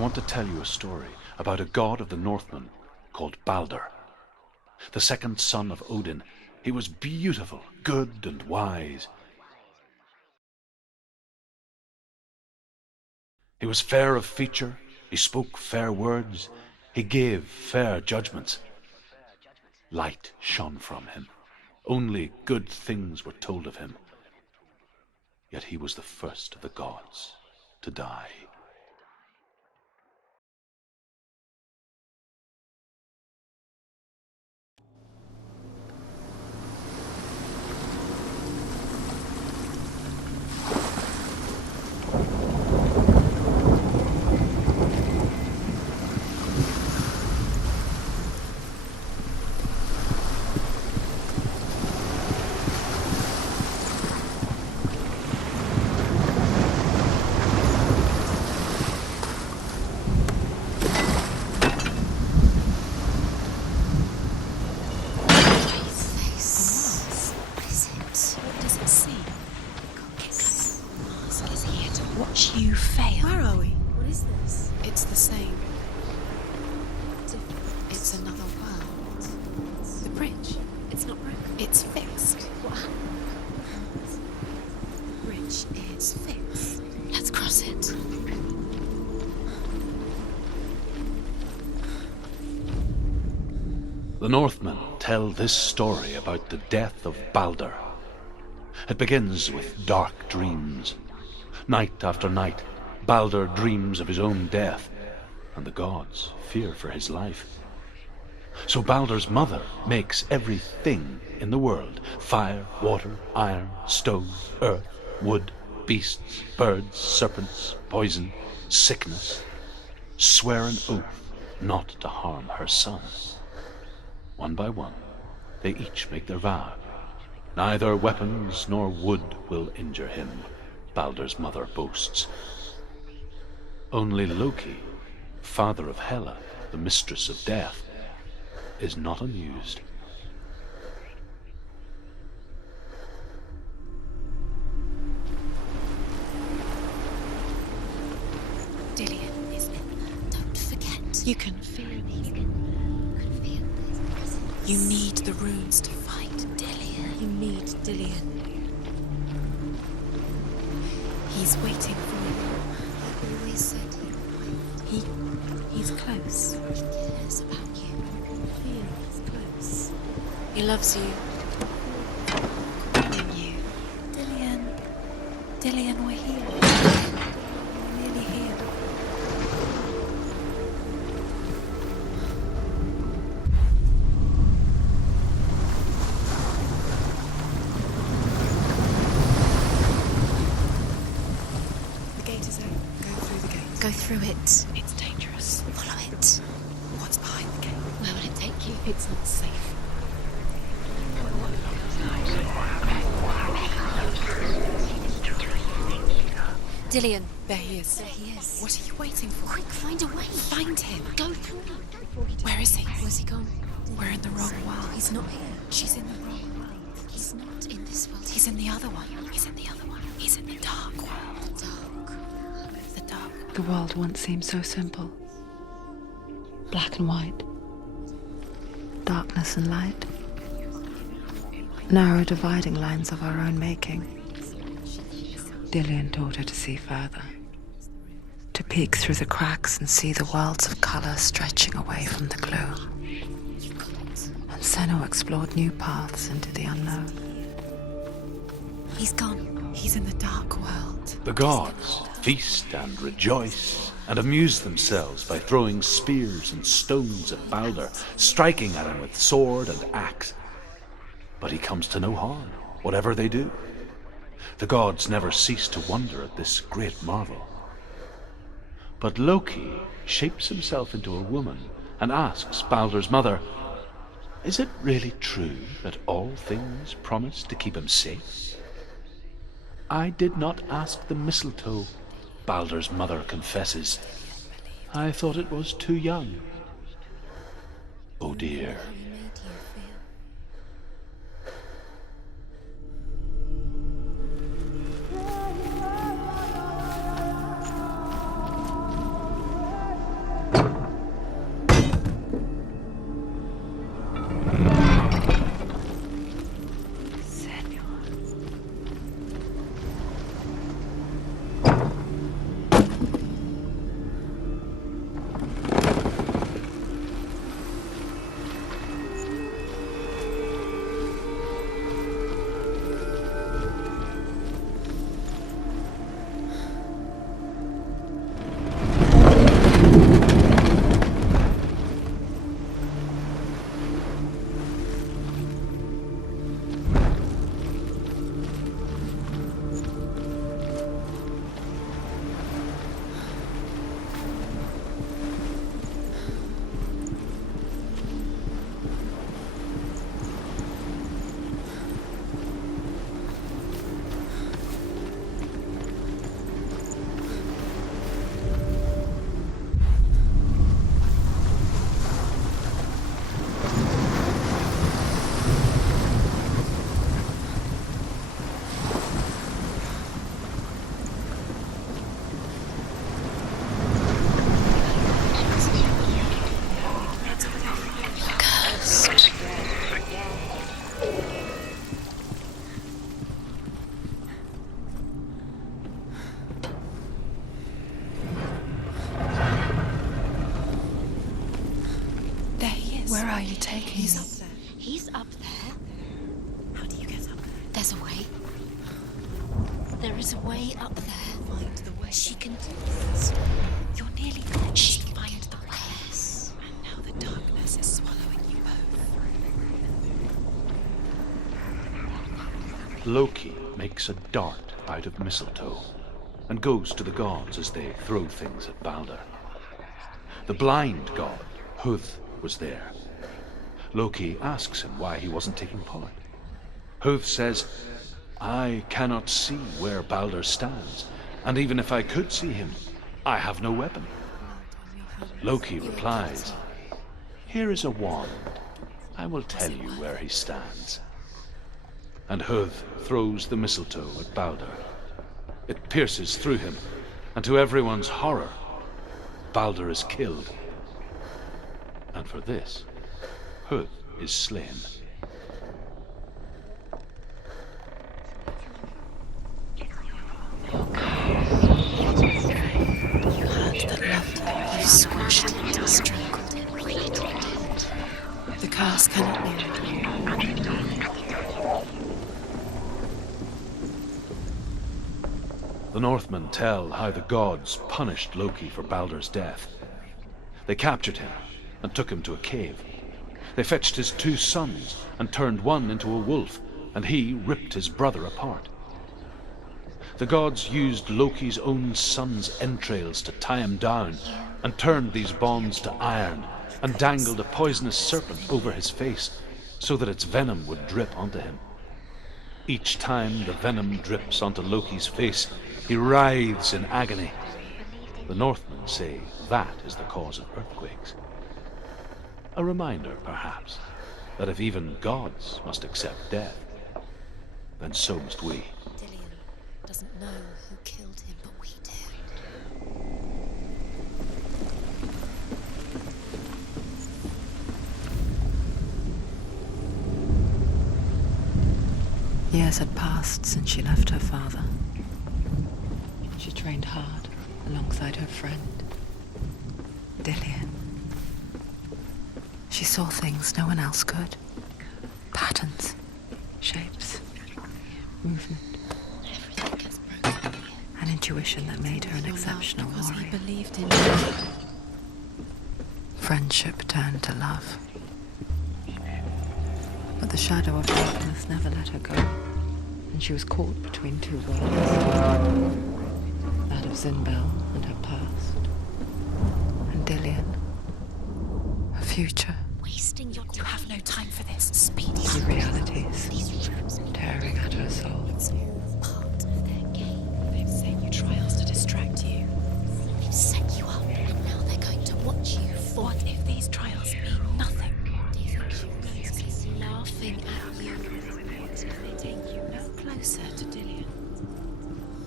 want to tell you a story about a god of the Northmen called Balder. The second son of Odin. He was beautiful, good, and wise. He was fair of feature, he spoke fair words, he gave fair judgments. Light shone from him. Only good things were told of him. Yet he was the first of the gods to die. You fail. Where are we? What is this? It's the same. Different. It's another world. The bridge. It's not broken. It's fixed. What happened? The bridge is fixed. Let's cross it. The Northmen tell this story about the death of Balder. It begins with dark dreams. Night after night, Balder dreams of his own death, and the gods fear for his life. So Balder's mother makes everything in the world: fire, water, iron, stone, earth, wood, beasts, birds, serpents, poison, sickness, swear an oath not to harm her son. One by one, they each make their vow. Neither weapons nor wood will injure him, Balder's mother boasts. Only Loki, father of Hela, the mistress of death, is not amused. Dillion is in there. Don't forget. You can feel it. You need the runes to fight Dillion. You need Dillion. He's waiting for you. He always said he's close. He cares about you. He is close. He loves you. Calling you. Dillion, we're here. We're really here. Go through it. It's dangerous. Follow it. What's behind the gate? Where will it take you? It's not safe. Dillion. There he is. There he is. What are you waiting for? Quick, find a way. Find him. Go through. Where is he? Where's he gone? We're in the wrong world. He's not here. She's in the wrong world. He's not in this world. He's in the other one. He's in the other one. He's in the dark world. The world once seemed so simple. Black and white. Darkness and light. Narrow dividing lines of our own making. Dillion taught her to see further. To peek through the cracks and see the worlds of color stretching away from the gloom. And Senua explored new paths into the unknown. He's gone. He's in the dark world. The gods feast and rejoice and amuse themselves by throwing spears and stones at Balder, striking at him with sword and axe. But he comes to no harm, whatever they do. The gods never cease to wonder at this great marvel. But Loki shapes himself into a woman and asks Balder's mother, "Is it really true that all things promise to keep him safe?" "I did not ask the mistletoe," Balder's mother confesses. "I thought it was too young." Oh dear. Where are you taking He's me? up there. He's up there. How do you get up there? There's a way. There is a way up there. Find the way. She can do this. You're nearly there. She can find the way. Yes. And now the darkness is swallowing you both. Loki makes a dart out of mistletoe and goes to the gods as they throw things at Balder. The blind god, Huth, was there. Loki asks him why he wasn't taking part. Huth says, "I cannot see where Balder stands, and even if I could see him, I have no weapon." Loki replies, "Here is a wand. I will tell you where he stands." And Huth throws the mistletoe at Balder. It pierces through him, and to everyone's horror, Balder is killed. And for this, Huth is slain. You heard that loved her. You squashed it, you strangled it. The curse cannot be undone. The Northmen tell how the gods punished Loki for Balder's death. They captured him and took him to a cave. They fetched his 2 sons and turned one into a wolf, and he ripped his brother apart. The gods used Loki's own son's entrails to tie him down and turned these bonds to iron and dangled a poisonous serpent over his face so that its venom would drip onto him. Each time the venom drips onto Loki's face, he writhes in agony. The Northmen say that is the cause of earthquakes. A reminder, perhaps, that if even gods must accept death, then so must we. Dillion doesn't know who killed him, but we do. Years had passed since she left her father. She trained hard alongside her friend, Dillion. She saw things no one else could. Patterns, shapes, movement. Everything gets broken. An intuition that made her an exceptional Because he warrior. believed in you. Friendship turned to love. But the shadow of darkness never let her go, and she was caught between 2 worlds. That of Zinbel and her past, and Dillion, her future. Wasting your time. You have no time for this. Speed. New realities These rooms tearing at her soul. It's all part of their game. They've set you trials to distract you. They've set you up, and now they're going to watch you. What if these trials mean nothing? Do you think she realizes laughing at you? What if they take you no closer to Dillion?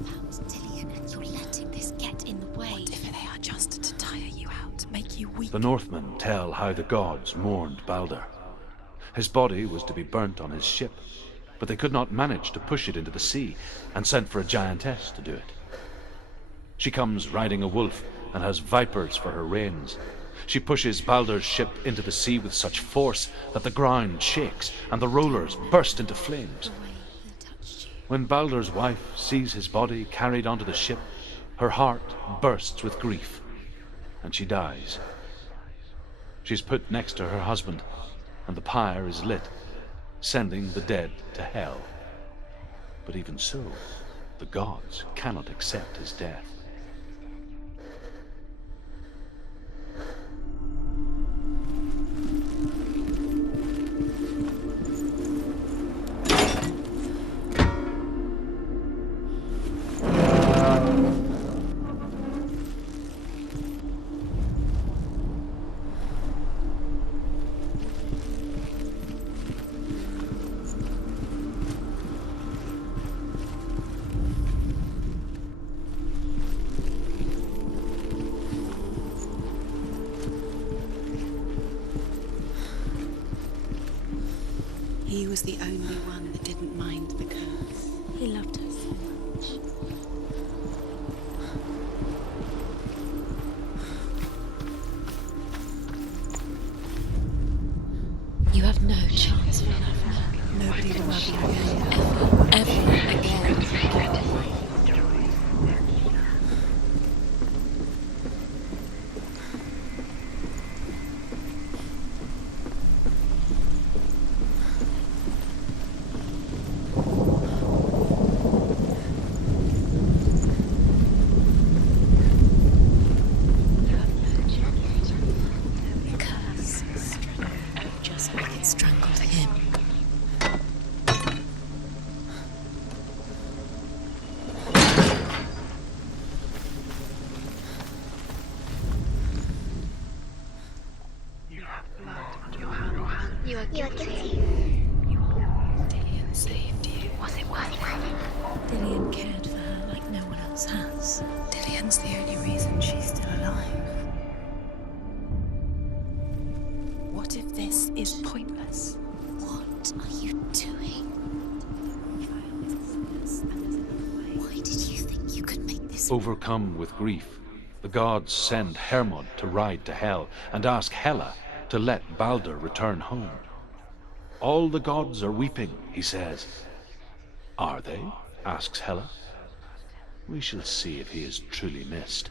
About Dillion, and you're letting this get in the way. What if they are just to tire you out, make you weak? The Northmen tell how the gods mourned Balder. His body was to be burnt on his ship, but they could not manage to push it into the sea, and sent for a giantess to do it. She comes riding a wolf and has vipers for her reins. She pushes Balder's ship into the sea with such force that the ground shakes and the rollers burst into flames. The way he touched you. When Balder's wife sees his body carried onto the ship, her heart bursts with grief, and she dies. She's put next to her husband, and the pyre is lit, sending the dead to hell. But even so, the gods cannot accept his death. He was the only one that didn't mind the curse. He loved her so much. You have no chance of love. Nobody will love you again. Ever again. Just like it strangled him. You are guilty. Dillian saved you. Was it worth it? Dillian cared for her like no one else has. Dillian's the only reason she's still alive. What if this is pointless? What are you doing? Why did you think you could make this? Overcome with grief, the gods send Hermod to ride to Hell and ask Hela to let Balder return home. All the gods are weeping, he says. Are they? Asks Hela. We shall see if he is truly missed.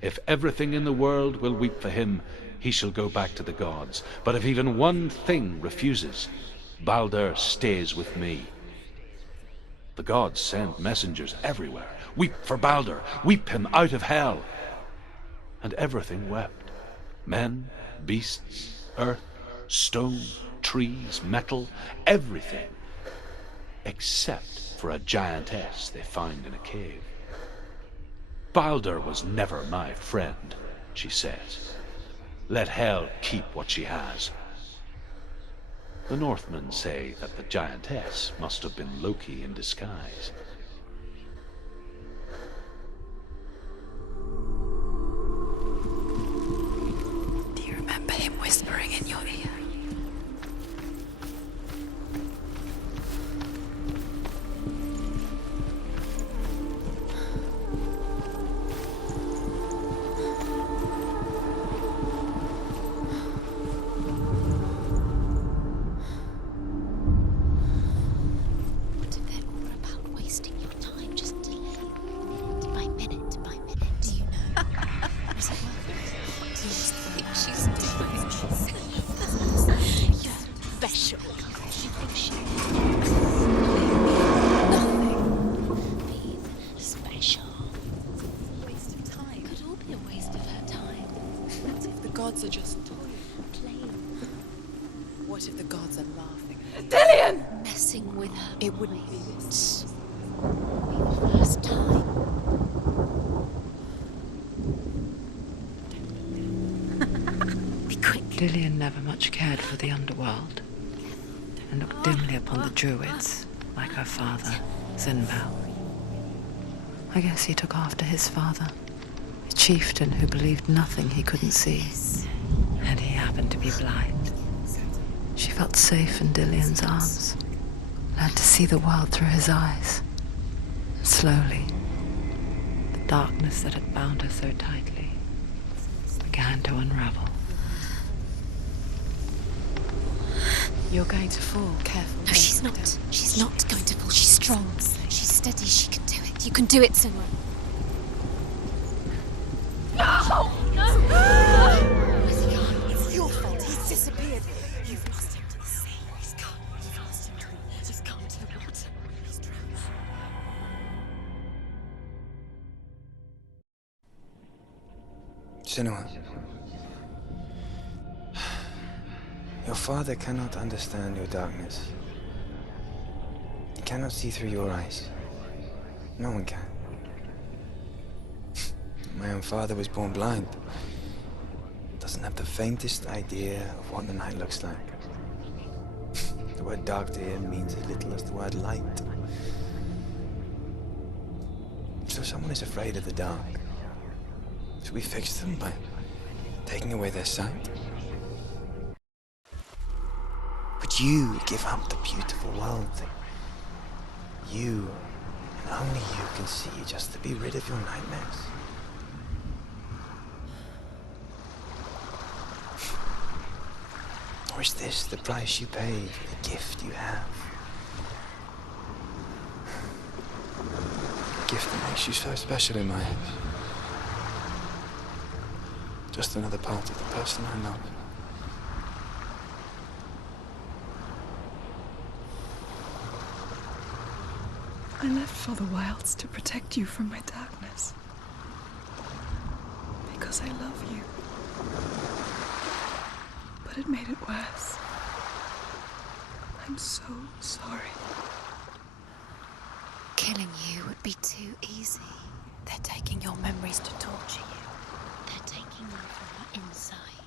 If everything in the world will weep for him, he shall go back to the gods. But if even one thing refuses, Balder stays with me. The gods send messengers everywhere. Weep for Balder, weep him out of Hell. And everything wept. Men, beasts, earth, stone, trees, metal, everything. Except for a giantess they find in a cave. Balder was never my friend, she says. Let Hel keep what she has. The Northmen say that the giantess must have been Loki in disguise. Do you remember him whispering in your ear? What if they're all about wasting your time, just delay? Minute by minute by minute. Do you know? Was it worth it? Yes, She's different. You're special. She thinks she nothing. Be special. waste of time. Could all be a waste of her time. What if the gods are just Playing, What if the gods are laughing? messing with her. It wouldn't be this. Be the first time. Be quick. Dillian never much cared for the underworld and looked dimly upon the druids, like her father, Zinbao. I guess he took after his father, a chieftain who believed nothing he couldn't see, and he happened to be blind. She felt safe in Dillian's arms, learned to see the world through his eyes. And slowly, the darkness that had bound her so tightly began to unravel. You're going to fall. Careful. No, she's not. She's not going to fall. She's strong. She's steady. She can do it. You can do it, Senua. No! Where's he gone? It's your fault. He's disappeared. You've lost him to the sea. He's gone. You've lost him. Just gone to the water. He's drowned. Senua, your father cannot understand your darkness. He cannot see through your eyes. No one can. My own father was born blind. Doesn't have the faintest idea of what the night looks like. The word dark to him means as little as the word light. So someone is afraid of the dark. Should we fix them by taking away their sight? Would you give up the beautiful world? You, and only you, can see just to be rid of your nightmares. Or Or is this the price you pay for the gift you have? A gift that makes you so special in my eyes. Just another part of the person I love. I left for the wilds to protect you from my darkness. Because I love you. But it made it worse. I'm so sorry. Killing you would be too easy. They're taking your memories to torture you. They're taking you from the inside.